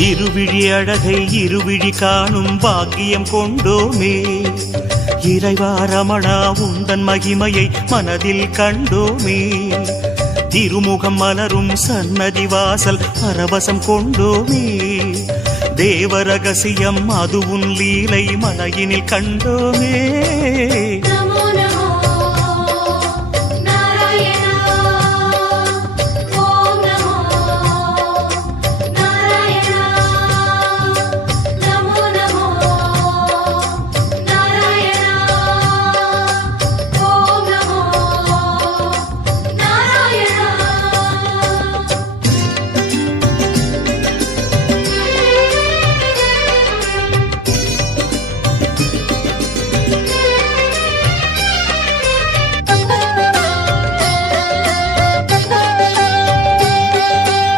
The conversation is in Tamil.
இருவிழி அழகை இருவிழி காணும் பாக்கியம் கொண்டோமே. இறைவா ரமணா உந்தன் மகிமையை மனதில் கண்டோமே. திருமுகம் மலரும் சன்னதி வாசல் பரவசம் கொண்டோமே. தேவரகசியம் அது உன் லீலை மலையினில் கண்டோமே.